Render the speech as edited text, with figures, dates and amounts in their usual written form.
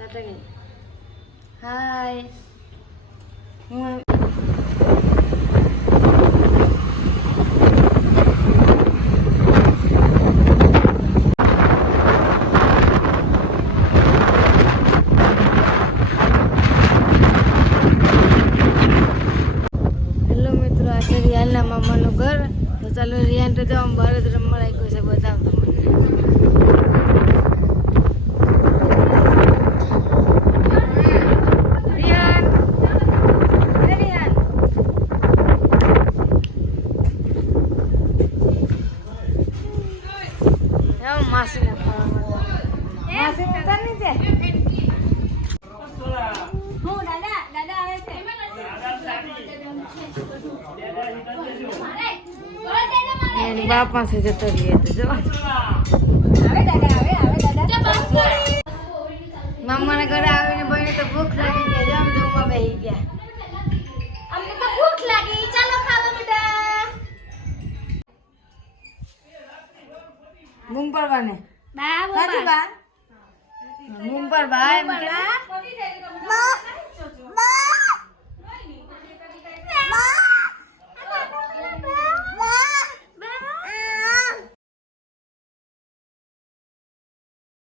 ટાટા કે હાય હું રિયાના મામાનું ઘર તો ચાલો રિયાન તો આમ બહાર જ રમવા લાગ્યો છે બતાવતો મને માસી બાપા से जतो रही तो जो आवे दादा मामा ने घरे आવીને બઈને તો ભૂખ લાગી ગઈ જામ જમવા બેહી ગયા અમને તો ભૂખ લાગી ચાલો ખાવા બેટા મૂંગ પરવાને બા બા મૂંગ પર ભાઈ બા